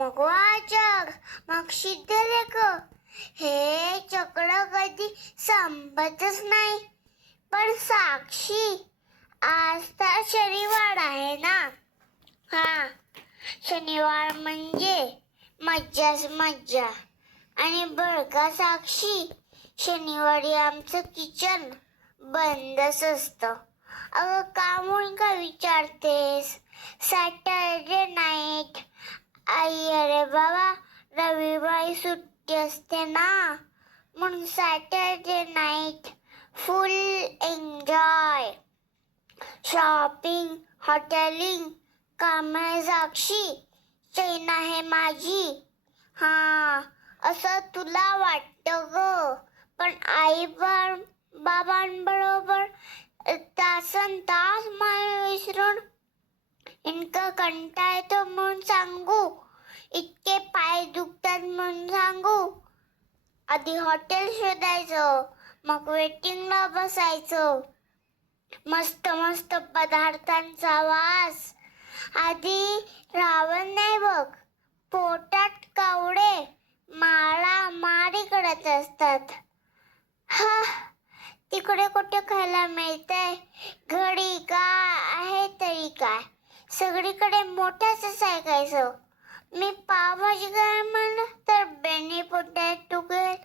मग वाचक, मग सिद्धलेख. हे चक्र कधी संपतच नाही. पण साक्षी, आज तर शनिवार आहे ना. हा, शनिवार म्हणजे मज्जाच मज्जा. आणि बरं का साक्षी, शनिवारी आमचं किचन बंदच असतं. अगं का म्हणून का विचारतेस? Saturday night. आई, अरे बाबा, रविवारी सुट्टी असते ना, म्हणून सॅटरडे नाईट फुल एन्जॉय. शॉपिंग, हॉटेलिंग, कामे साक्षी, चैन आहे माझी. हा, असं तुला वाटतं ग, पण आई बाबांबरोबर तासन तास मला विसरून इतकं कंटाळा येतो म्हणून सांगू, इतके पाय दुखतात म्हणून सांगू. आधी हॉटेल शोधायचं, मग वेटिंगला बसायचं. मस्त मस्त पदार्थांचा वास आधी रावण नाही बघ, पोटात कावडे मारामारी करत असतात. हा, तिकडे कुठे खायला मिळतंय? घडी काय आहे तरी काय, सगळीकडे मोठ्याच ऐकायचं. मी पावभाजी काय म्हणलं तर बेनी पोटॅटो गेल.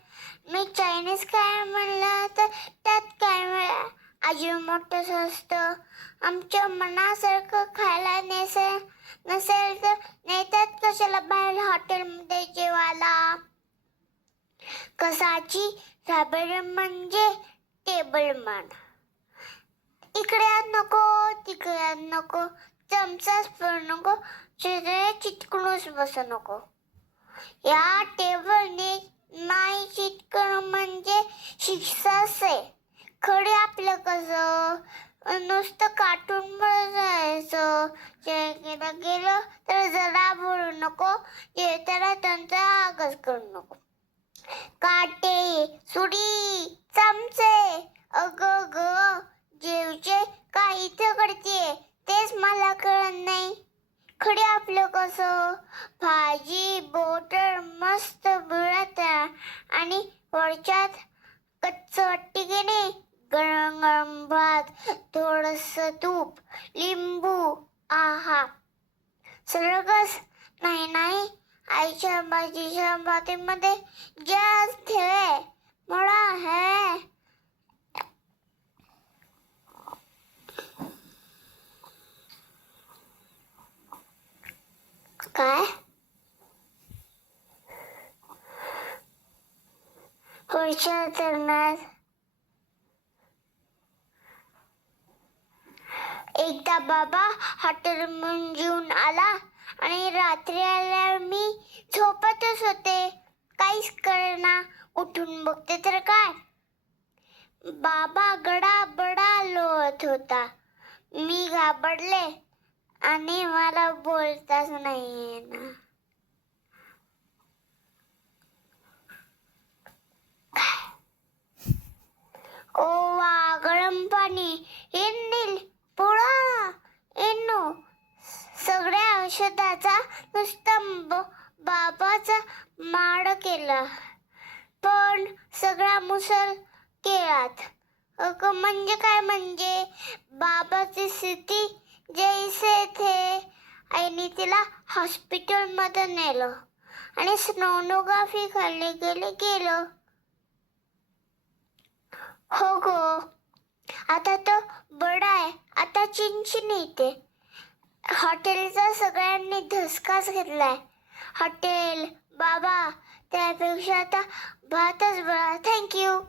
मी चायनीज काय म्हणलं तर त्यात काय अजिनोमोटोच असतं. आमच्या मनासारखं खायला नसेल तर नेतात कशाला बाहेर हॉटेलमध्ये जेवायला. कसाची राबड म्हणजे टेबलमन. इकडे नको, तिकडे नको, चमचाच पण नको, चिटकूनच बसू नको. या टेबलने नाही चिटकणं म्हणजे शिक्षाच आहे. खडे आपलं कसं नुसतं काटून बसायचं. गेलं तर जरा बोलू नको, येताना त्यांचा आगच करू नको. काटे, सुरी, चमचे, अग ग, जेवचे का इथं करते तेच मला कळत नाही. खडे आपलं कसं भाजी बोटर मस्त बिळत आणि वरच्यात कच्च वाटते की नाही, गरम गरम भात, थोडस तूप, लिंबू, आहा सरगस. नाही, आईच्या भाजीच्या भातीमध्ये जास्त ठेवे मला है. काय पुढच्या तरणात एकदा बाबा हॉटेलमधून जेवून आला आणि रात्री आल्यावर मी झोपतच होते. काहीच कळेना. उठून बघते तर काय, बाबा गडाबडा लोळत होता. मी घाबरले आणि मला बोलताच नाही येणार. ओवा, गरम पाणी, इन्नील, पोळा, इन्नो, सगळ्या औषधाचा नुसता बाबाचा माड केला. पण सगळा मुसल केळात. म्हणजे काय, म्हणजे बाबाची स्थिती जैसे थे. आईने तिला हॉस्पिटलमध्ये नेलं आणि सोनोग्राफी खाली गेलं. हो गो, आता तो बडा आहे. आता चिंचिन येते. हॉटेलचा सगळ्यांनी धसकाच घेतलाय. हॉटेल, बाबा, त्यापेक्षा आता भातच बरा. थँक्यू.